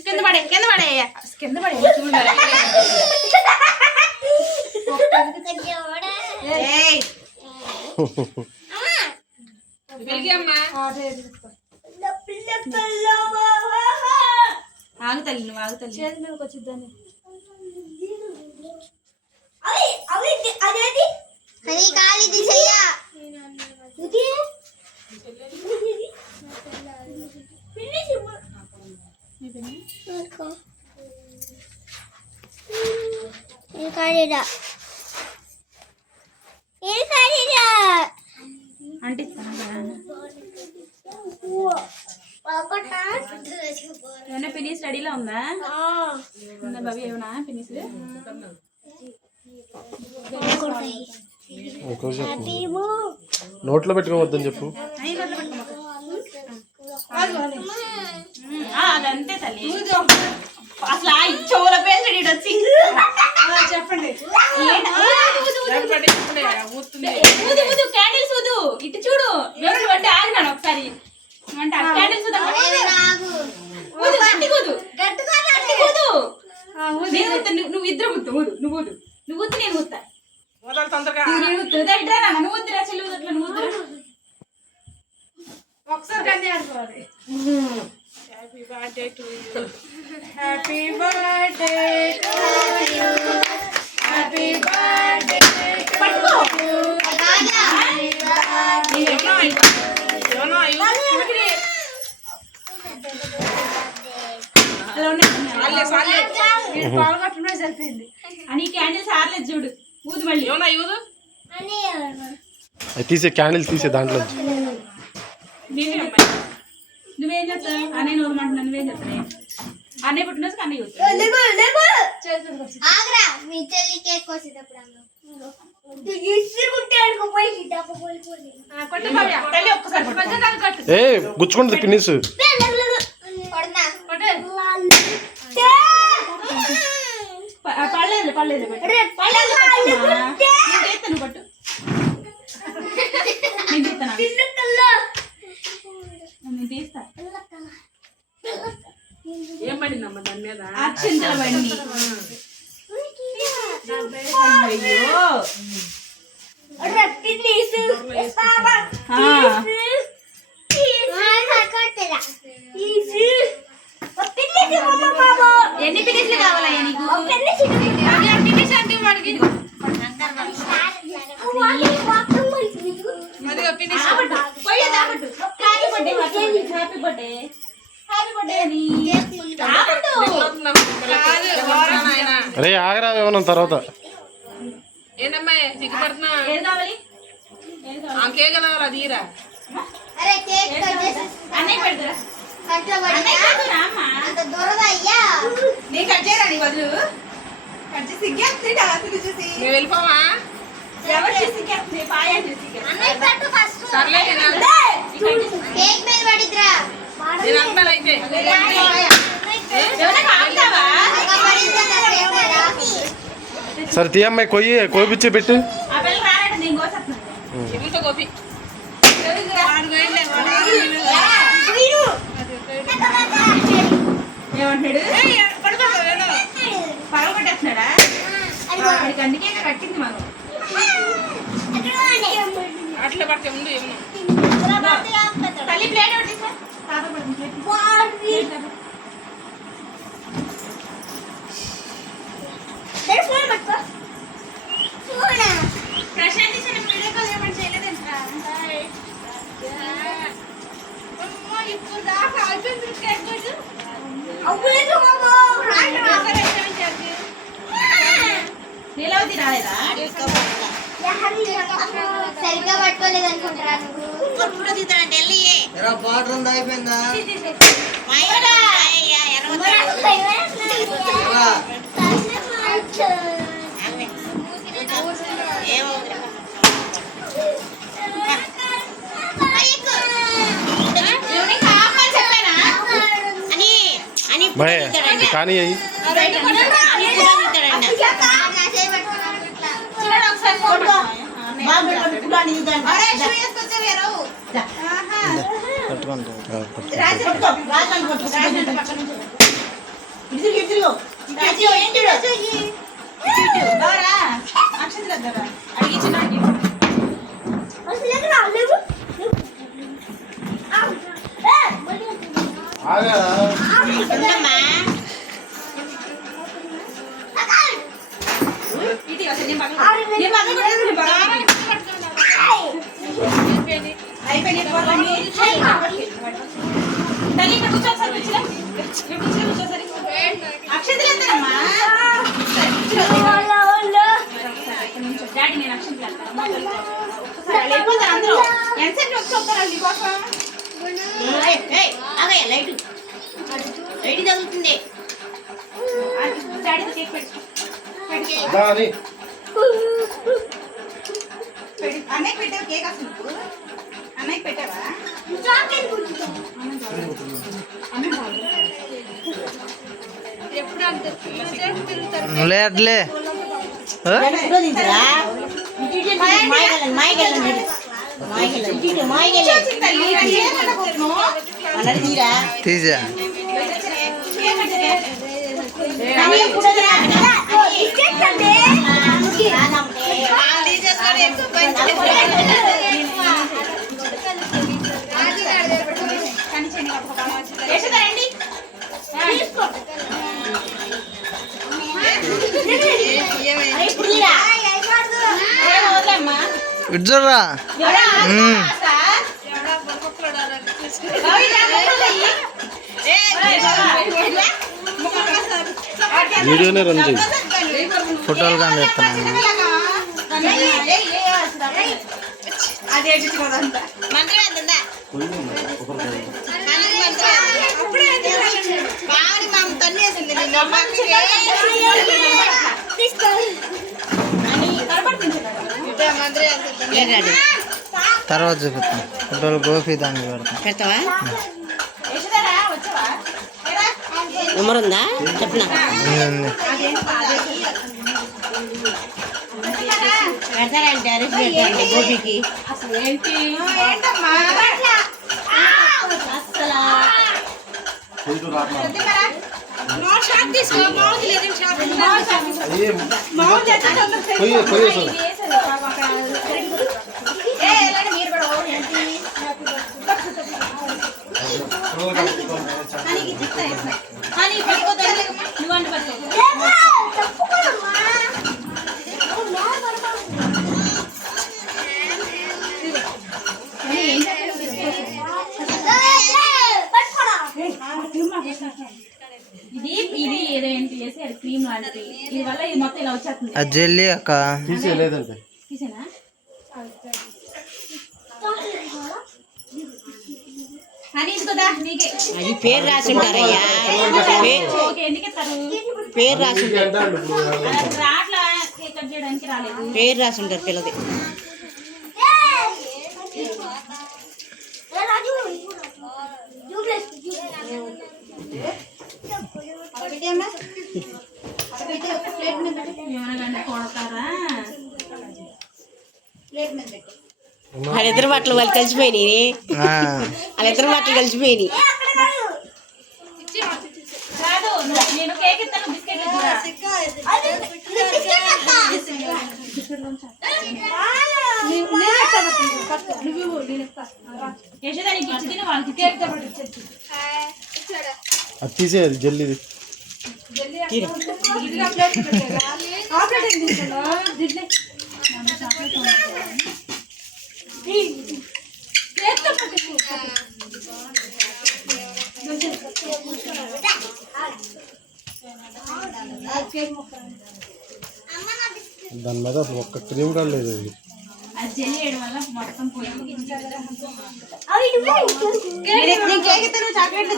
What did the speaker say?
కింద పడే ఆగు తల్లి నువ్వు ఆగు తల్లి చేతి మీదకి వచ్చిద్దాన్ని అంటే ఏమన్నా ఫినిష్ రెడీలో ఉందా బాబీ ఏమన్నా ఫినిష్ నోట్లో పెట్టుకోవద్దని చెప్పు. అదంతే తల్లి అసలు చెవుల పేరు వచ్చి చెప్పండి క్యాండిల్స్ ఊదు ఇటు చూడు అంటే ఆగినాను ఒకసారి క్యాండిల్స్ నువ్వు ఇద్దరు గుర్తు ఊదు నువ్వు ఊదు నువ్వు ఊదు నేను ఊతా నువ్వు వద్దురా చెల్లి ఊదట్లా నువ్వు వద్దురా ఒకసారి కన్నీ ఆడుకోవాలి happy birthday to you happy birthday to you happy birthday పట్టుకో సరిపోయింది అని క్యాండిల్స్ ఆర్లేదు చూడు ఊదు మళ్ళీ తీసే క్యాండిల్స్ తీసే దాంట్లో నువ్వేం చేస్తావు అన్నయ్య నూరమంటున్నా నువ్వేం చేస్తావు అన్నయ్య పుట్టిన అన్నయ్య ఏ గుచ్చుకుంటుంది పిన్నిస్ పడలేదు పడలేదు పట్టు తీస్తా ఏం పడిందమ్మా దాని మీద అక్షింతల బండి అయ్యో ఎన్ని పినిస్లు కావాలయ్యా నీకు పినిస్ అంటే వాడికి అరే ఆగరా ఏమన్నా తర్వాత ఏంటమ్మా సిగ్గుపడుతున్నా కేక్ కావాలి అదిరా మేము వెళ్ళిపోవా సర్లే నేను అంటున్నాను అయితే సరే తీయమ్మాయి కోపిచ్చే పెట్టు గోపి ఏమంటాడు పగలగొట్టేస్తున్నాడా అందుకే కట్టింది మనం అట్లా పడితే ముందు ఏమో తల్లి ప్లేట్ ఒకటి ప్రశాంతి వీడియో కాల్ ఏమని చేయలేదంటా ఇప్పుడు దాకా నీలవతి రాలేదా సరిగ్గా పట్టుకోలేదు అనుకుంటారా నువ్వు తీతాడంటే వాటర్ ఉందా అయిపోయిందా కానీ అయ్యి పట్టుకుంటా బావరా అక్షంతలు వద్దారా అడిగించిన ఆగా ఇది అసలు నేను పక్కన కొట్టేది బాగా అయిపోయింది తల్లి ఇక్కడ కూర్చోసారి కూర్చోరా కూర్చోసారి అక్షంతలు వద్దారమ్మా డాడీ నేను అక్షంతలు వెళ్తాను లేకపోతారు అందరూ ఎంతసేపు వచ్చి నీకోసం లైట్ తగ్గుతుంది డాడీతో కేక్ పెట్టు దాని అన్నయ్య పెట్టావు కేక్ అసలు నువ్వు అన్నయ్య పెట్టావా లేట్లే తీసా ఇడ్జరా వీడియోనే రన్ చేయి ఫోటోలు కానీ చెప్తాను తర్వాత చూపిస్తాను ఫోటోలు గోపి దాన్ని పెడతాను నెంబర్ ఉందా చెప్పనా పెడతారంటే అరెస్ట్ పెడతారంటే గోపికి ఇది ఇది ఏదో ఏంటి చేసి అది క్రీమ్ లాంటిది ఇది వల్ల ఇది మొత్తం ఇలా వచ్చేస్తుంది అది జల్లి అక్క తీసేయలేదంటే తీసేనా అని కదా నీకే అది పేరు రాసి ఉంటారయ్యా ఓకే ఎందుకు ఇస్తారు పేరు రాసి ఉంటారు రాట్లా కేక్ కట్ చేయడానికి రాలేదు పేరు రాసి ఉంటారు పిల్లది ఏమన్నా కొడతారా వాళ్ళిద్దరు బట్టలు వాళ్ళు కలిసిపోయినాయి వాళ్ళిద్దరు బట్టలు కలిసిపోయినాయి కాదు నేను కేక్ ఇస్తాను బిస్కెట్ యశోదానికి ఇచ్చి తిని వాళ్ళకి కేక్ అది తీసేది జల్లిది దాని మీద అసలు ఒక్క క్రీమ్ కూడా లేదు అది జెల్లీ వేయడం వల్ల మొత్తం పోయింది అవి చాక్లెట్